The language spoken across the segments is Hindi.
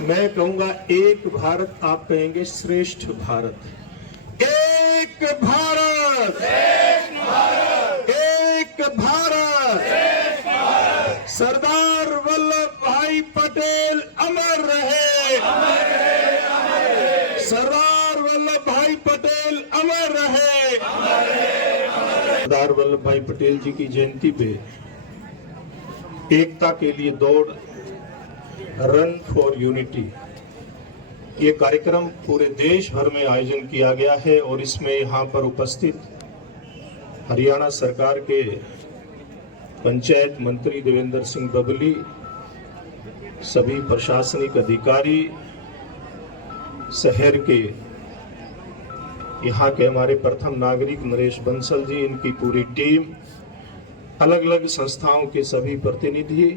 मैं कहूंगा एक भारत, आप कहेंगे श्रेष्ठ भारत। एक भारत, श्रेष्ठ भारत, एक भारत, श्रेष्ठ भारत। सरदार वल्लभ भाई पटेल अमर रहे, अमर रहे, अमर रहे। सरदार वल्लभ भाई पटेल अमर रहे, अमर रहे, अमर रहे। सरदार वल्लभ भाई पटेल जी की जयंती पे एकता के लिए दौड़, रन फॉर यूनिटी, ये कार्यक्रम पूरे देश भर में आयोजन किया गया है और इसमें यहाँ पर उपस्थित हरियाणा सरकार के पंचायत मंत्री देवेंद्र सिंह बबली, सभी प्रशासनिक अधिकारी, शहर के यहाँ के हमारे प्रथम नागरिक नरेश बंसल जी, इनकी पूरी टीम, अलग अलग संस्थाओं के सभी प्रतिनिधि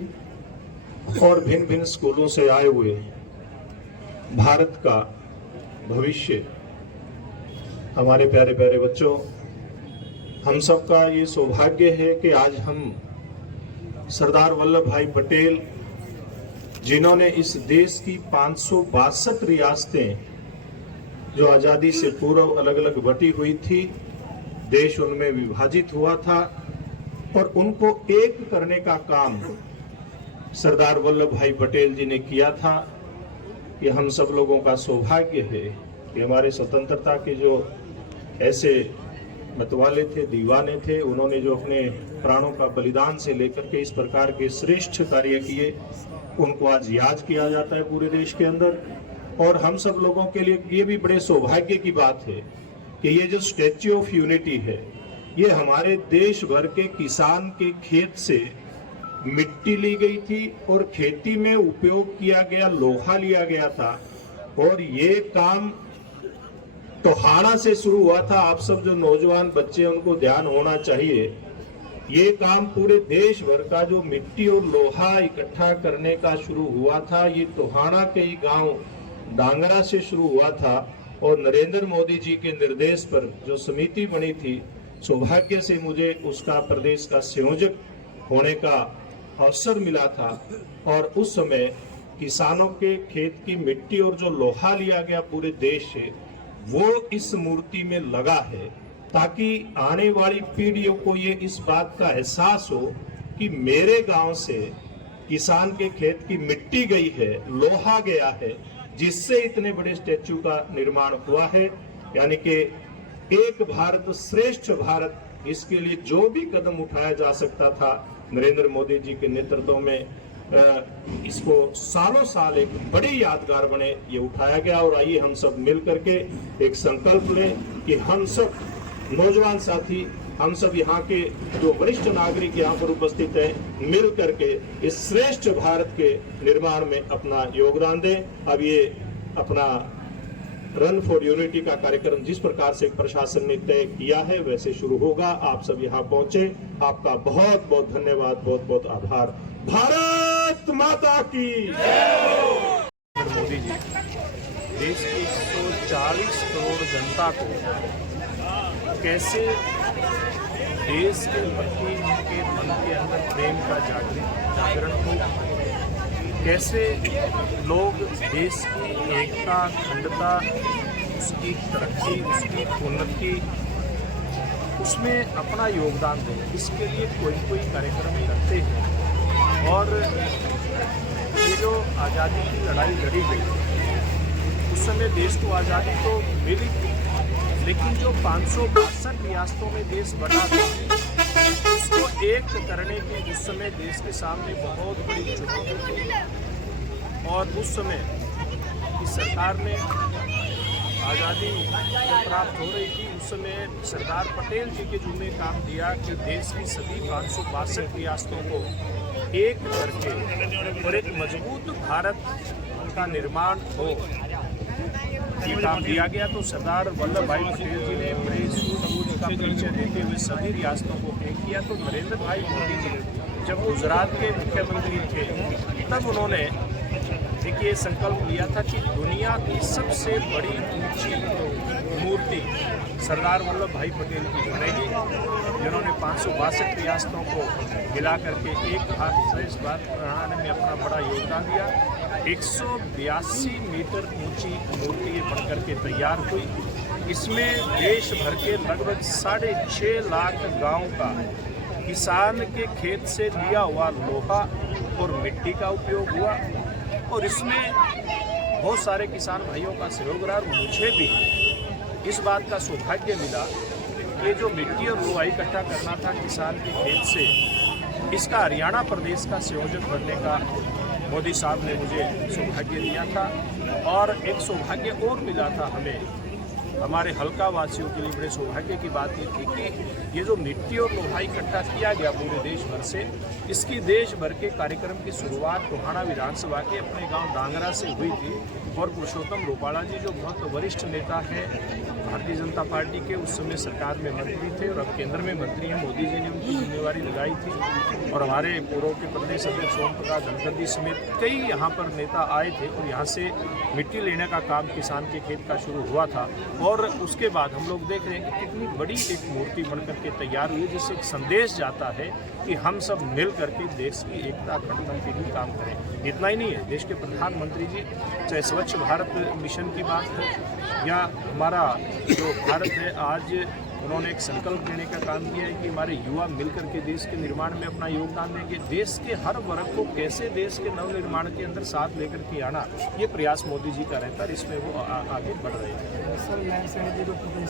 और भिन्न भिन्न स्कूलों से आए हुए भारत का भविष्य, हमारे प्यारे प्यारे बच्चों, हम सबका ये सौभाग्य है कि आज हम सरदार वल्लभ भाई पटेल, जिन्होंने इस देश की 562 रियासतें जो आजादी से पूर्व अलग अलग बटी हुई थी, देश उनमें विभाजित हुआ था और उनको एक करने का काम सरदार वल्लभ भाई पटेल जी ने किया था। ये हम सब लोगों का सौभाग्य है कि हमारे स्वतंत्रता के जो ऐसे मतवाले थे, दीवाने थे, उन्होंने जो अपने प्राणों का बलिदान से लेकर के इस प्रकार के श्रेष्ठ कार्य किए, उनको आज याद किया जाता है पूरे देश के अंदर। और हम सब लोगों के लिए ये भी बड़े सौभाग्य की बात है कि ये जो स्टैच्यू ऑफ यूनिटी है, ये हमारे देश भर के किसान के खेत से मिट्टी ली गई थी और खेती में उपयोग किया गया लोहा लिया गया था और ये काम टोहाना से शुरू हुआ था। आप सब जो नौजवान बच्चे, उनको ध्यान होना चाहिए, ये काम पूरे देश भर का जो मिट्टी और लोहा इकट्ठा करने का शुरू हुआ था, ये टोहाना के ही गांव डांगरा से शुरू हुआ था। और नरेंद्र मोदी जी के निर्देश पर जो समिति बनी थी, सौभाग्य से मुझे उसका प्रदेश का संयोजक होने का अवसर मिला था और उस समय किसानों के खेत की मिट्टी और जो लोहा लिया गया पूरे देश से, वो इस मूर्ति में लगा है ताकि आने वाली पीढ़ियों को ये इस बात का एहसास हो कि मेरे गांव से किसान के खेत की मिट्टी गई है, लोहा गया है, जिससे इतने बड़े स्टैच्यू का निर्माण हुआ है। यानी कि एक भारत श्रेष्ठ भारत, इसके लिए जो भी कदम उठाया जा सकता था, नरेंद्र मोदी जी के नेतृत्व में इसको सालों साल एक बड़ी यादगार बने ये उठाया गया। और आइए हम सब मिल करके एक संकल्प लें कि हम सब नौजवान साथी, हम सब यहाँ के जो वरिष्ठ नागरिक यहाँ पर उपस्थित हैं, मिल करके इस श्रेष्ठ भारत के निर्माण में अपना योगदान दें। अब ये अपना रन फॉर यूनिटी का कार्यक्रम जिस प्रकार से प्रशासन ने तय किया है वैसे शुरू होगा। आप सब यहाँ पहुंचे, आपका बहुत बहुत धन्यवाद, बहुत बहुत आभार। भारत माता की जय। मोदी जी देश की 140 करोड़ जनता को कैसे देश के प्रति उनके मन के अंदर प्रेम का जागरण हो, कैसे लोग देश की एकता, अखंडता, उसकी तरक्की, उसकी उन्नति, उसमें अपना योगदान दें, इसके लिए कोई कार्यक्रम करते हैं। और ये जो आज़ादी की लड़ाई लड़ी गई, उस समय देश को आज़ादी तो मिली थी, लेकिन जो 562 रियासतों में देश बना था, उसको एक करने की उस समय देश के सामने बहुत बड़ी चुनौती थी। और उस समय की सरकार ने आज़ादी प्राप्त हो रही थी, उस समय सरदार पटेल जी के जुम्मे काम दिया कि देश की सभी 562 रियासतों को एक करके और एक मजबूत भारत का निर्माण हो, ये काम दिया गया। तो सरदार वल्लभ भाई पटेल जी ने बड़े सूझबूझ का परिचय देते हुए सभी रियासतों को एक किया। तो नरेंद्र भाई मोदी जी जब गुजरात के मुख्यमंत्री थे, तब उन्होंने एक ये संकल्प लिया था कि दुनिया की सबसे बड़ी ऊंची मूर्ति सरदार वल्लभ भाई पटेल की बनेगी, जिन्होंने 562 रियासतों को मिला करके एक हाथ श्रेष्ठ भारत बनाने में अपना बड़ा योगदान दिया। 182 मीटर ऊंची मूर्ति ये बनकर के तैयार हुई। इसमें देश भर के लगभग 6.5 लाख गांव का किसान के खेत से लिया हुआ लोहा और मिट्टी का उपयोग हुआ। और इसमें बहुत सारे किसान भाइयों का सहयोग रहा। और मुझे भी इस बात का सौभाग्य मिला कि जो मिट्टी और लोहा इकट्ठा करना था किसान के खेत से, इसका हरियाणा प्रदेश का संयोजक बनने का मोदी साहब ने मुझे सौभाग्य दिया था। और एक सौभाग्य और मिला था हमें, हमारे हल्का वासियों के लिए बड़े सौभाग्य की बात ये थी कि ये जो मिट्टी और लोहा इकट्ठा किया गया पूरे देश भर से, इसकी देश भर के कार्यक्रम की शुरुआत टोहाना विधानसभा के अपने गांव डांगरा से हुई थी। और पुरुषोत्तम रूपाला जी जो बहुत वरिष्ठ नेता हैं भारतीय जनता पार्टी के, उस समय सरकार में मंत्री थे और अब केंद्र में मंत्री हैं, मोदी जी ने उनकी जिम्मेवारी लगाई थी। और हमारे पूर्व के प्रदेश अध्यक्ष ओम प्रकाश धनखड़ समेत कई यहाँ पर नेता आए थे और यहाँ से मिट्टी लेने का काम किसान के खेत का शुरू हुआ था। और उसके बाद हम लोग देख रहे हैं कि कितनी बड़ी एक मूर्ति बनकर के तैयार हुई, जिससे एक संदेश जाता है कि हम सब मिल करके देश की एकता अखंडता के लिए काम करें। इतना ही नहीं है, देश के प्रधानमंत्री जी चाहे स्वच्छ भारत मिशन की बात हो या हमारा जो भारत है, आज उन्होंने एक संकल्प लेने का काम किया है कि हमारे युवा मिलकर के देश के निर्माण में अपना योगदान देंगे। देश के हर वर्ग को कैसे देश के नवनिर्माण के अंदर साथ लेकर के आना, ये प्रयास मोदी जी का रहता है, इसमें वो आगे बढ़ रहे हैं।